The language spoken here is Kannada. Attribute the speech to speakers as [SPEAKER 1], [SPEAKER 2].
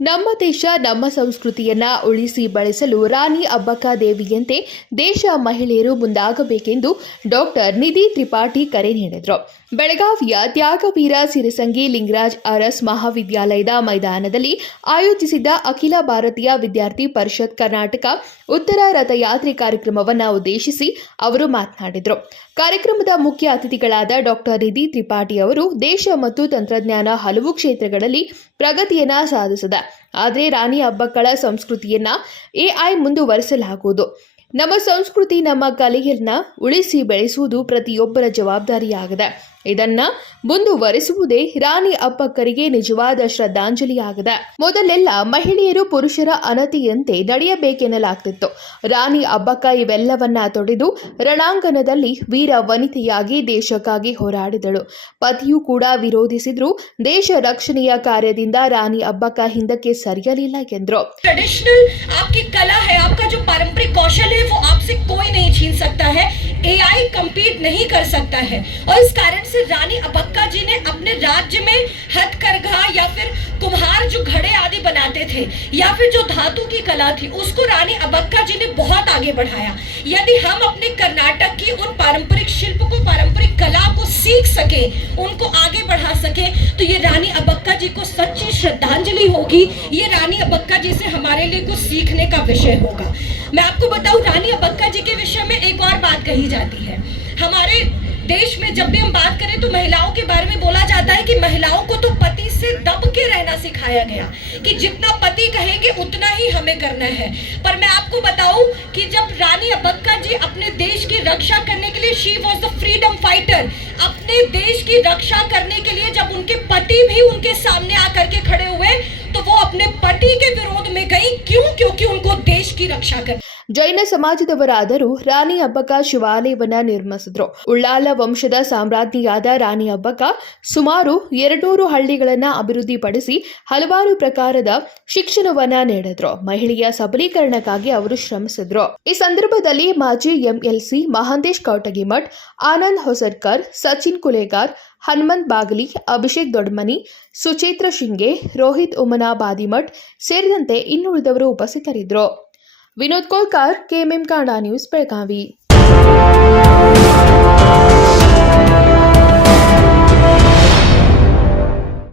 [SPEAKER 1] ನಮ್ಮ ದೇಶ, ನಮ್ಮ ಸಂಸ್ಕೃತಿಯನ್ನ ಉಳಿಸಿ ಬಳಸಲು ರಾಣಿ ಅಬ್ಬಕ್ಕ ದೇವಿಯಂತೆ ದೇಶ ಮಹಿಳೆಯರು ಮುಂದಾಗಬೇಕೆಂದು ಡಾಕ್ಟರ್ ನಿಧಿ ತ್ರಿಪಾಠಿ ಕರೆ ನೀಡಿದರು. ಬೆಳಗಾವಿಯ ತ್ಯಾಗವೀರ ಸಿರಿಸಂಗಿ ಲಿಂಗರಾಜ್ ಅರಸ್ ಮಹಾವಿದ್ಯಾಲಯದ ಮೈದಾನದಲ್ಲಿ ಆಯೋಜಿಸಿದ್ದ ಅಖಿಲ ಭಾರತೀಯ ವಿದ್ಯಾರ್ಥಿ ಪರಿಷತ್ ಕರ್ನಾಟಕ ಉತ್ತರ ರಥಯಾತ್ರೆ ಕಾರ್ಯಕ್ರಮವನ್ನು ಉದ್ದೇಶಿಸಿ ಅವರು ಮಾತನಾಡಿದರು. ಕಾರ್ಯಕ್ರಮದ ಮುಖ್ಯ ಅತಿಥಿಗಳಾದ ಡಾಕ್ಟರ್ ನಿಧಿ ತ್ರಿಪಾಠಿ ಅವರು ದೇಶ ಮತ್ತು ತಂತ್ರಜ್ಞಾನ ಹಲವು ಕ್ಷೇತ್ರಗಳಲ್ಲಿ ಪ್ರಗತಿಯನ್ನ ಸಾಧಿಸಿದೆ ಆದರೆ ರಾಣಿ ಹಬ್ಬಕ್ಕಳ ಸಂಸ್ಕೃತಿಯನ್ನ ಐ ಮುಂದುವರಿಸಲಾಗುವುದು. ನಮ್ಮ ಸಂಸ್ಕೃತಿ ನಮ್ಮ ಕಲೆಯನ್ನು ಉಳಿಸಿ ಬೆಳೆಸುವುದು ಪ್ರತಿಯೊಬ್ಬರ ಜವಾಬ್ದಾರಿಯಾಗಿದೆ. ಇದನ್ನ ಮುಂದುವರಿಸುವುದೇ ರಾಣಿ ಅಪ್ಪಕ್ಕರಿಗೆ ನಿಜವಾದ ಶ್ರದ್ಧಾಂಜಲಿಯಾಗಿದೆ ಮೊದಲೆಲ್ಲ ಮಹಿಳೆಯರು ಪುರುಷರ ಅನತಿಯಂತೆ ನಡೆಯಬೇಕೆನ್ನಲಾಗ್ತಿತ್ತು ರಾಣಿ ಅಬ್ಬಕ್ಕ ಇವೆಲ್ಲವನ್ನ ತೊಡೆದು ರಣಾಂಗಣದಲ್ಲಿ ವೀರ ವನಿತೆಯಾಗಿ ದೇಶಕ್ಕಾಗಿ ಹೋರಾಡಿದಳು ಪತಿಯು ಕೂಡ ವಿರೋಧಿಸಿದ್ರು ದೇಶ ರಕ್ಷಣೆಯ ಕಾರ್ಯದಿಂದ ರಾಣಿ ಅಬ್ಬಕ್ಕ ಹಿಂದಕ್ಕೆ ಸರಿಯಲಿಲ್ಲ ಎಂದ್ರು
[SPEAKER 2] ट्रेडिशनल आपकी कला है आपका जो पारंपरिक कौशल है वो आपसे कोई नहीं छीन सकता है एआई नहीं कर सकता है। और इस कारण से रानी अबक्का जी ने अपने राज्य में हथकरघा या फिर कुम्हार जो घड़े आदि बनाते थे, या फिर जो धातु की कला थी, उसको रानी अबक्का जी ने बहुत आगे बढ़ाया। यदि हम अपने कर्नाटक की उन पारंपरिक शिल्प को, पारंपरिक कला को सीख सके, उनको आगे बढ़ा सके तो ये रानी अबक्का जी को सच्ची श्रद्धांजलि होगी। ये रानी अबक्का जी से हमारे लिए कुछ सीखने का विषय होगा। मैं आपको बताऊँ, रानी अबक्का जी के विषय में एक और बात कही जाती है। हमारे देश में जब भी हम बात करें तो महिलाओं के बारे में बोला जाता है कि महिलाओं को तो पति से दब के रहना सिखाया गया कि जितना पति कहेंगे उतना ही हमें करना है। पर मैं आपको बताऊँ कि जब रानी अबक्का जी अपने देश की रक्षा करने के लिए she was the freedom fighter अपने देश की रक्षा करने के लिए जब उनके पति भी उनके सामने आकर के खड़े हुए तो वो अपने पति के विरोध में गई। क्यों? क्योंकि उनको देश की रक्षा कर
[SPEAKER 1] ಜೈನ ಸಮಾಜದವರಾದರೂ ರಾಣಿ ಹಬ್ಬಕ ಶಿವಾಲಯವನ್ನ ನಿರ್ಮಿಸಿದ್ರು. ಉಳ್ಳಾಲ ವಂಶದ ಸಾಮ್ರಾಜ್ಞಿಯಾದ ರಾಣಿ ಹಬ್ಬಕ ಸುಮಾರು ಎರಡ್ನೂರು ಹಳ್ಳಿಗಳನ್ನ ಅಭಿವೃದ್ಧಿಪಡಿಸಿ ಹಲವಾರು ಪ್ರಕಾರದ ಶಿಕ್ಷಣವನ್ನ ನೀಡಿದ್ರು. ಮಹಿಳೆಯ ಸಬಲೀಕರಣಕ್ಕಾಗಿ ಅವರು ಶ್ರಮಿಸಿದ್ರು. ಈ ಸಂದರ್ಭದಲ್ಲಿ ಮಾಜಿ ಎಂಎಲ್ಸಿ ಮಹಾಂತೇಶ್ ಕೌಟಗಿಮಠ್, ಆನಂದ್ ಹೊಸರ್ಕರ್, ಸಚಿನ್ ಕುಲೇಗಾರ್, ಹನುಮಂತ್ ಬಾಗಲಿ, ಅಭಿಷೇಕ್ ದೊಡ್ಮನಿ, ಸುಚೇತ್ರ ಶಿಂಗೆ, ರೋಹಿತ್ ಉಮನಾ ಬಾದಿಮಠ್ ಸೇರಿದಂತೆ ಇನ್ನುಳಿದವರು ಉಪಸ್ಥಿತರಿದ್ದರು Vinod Kolkar KMM Kannada news Belagavi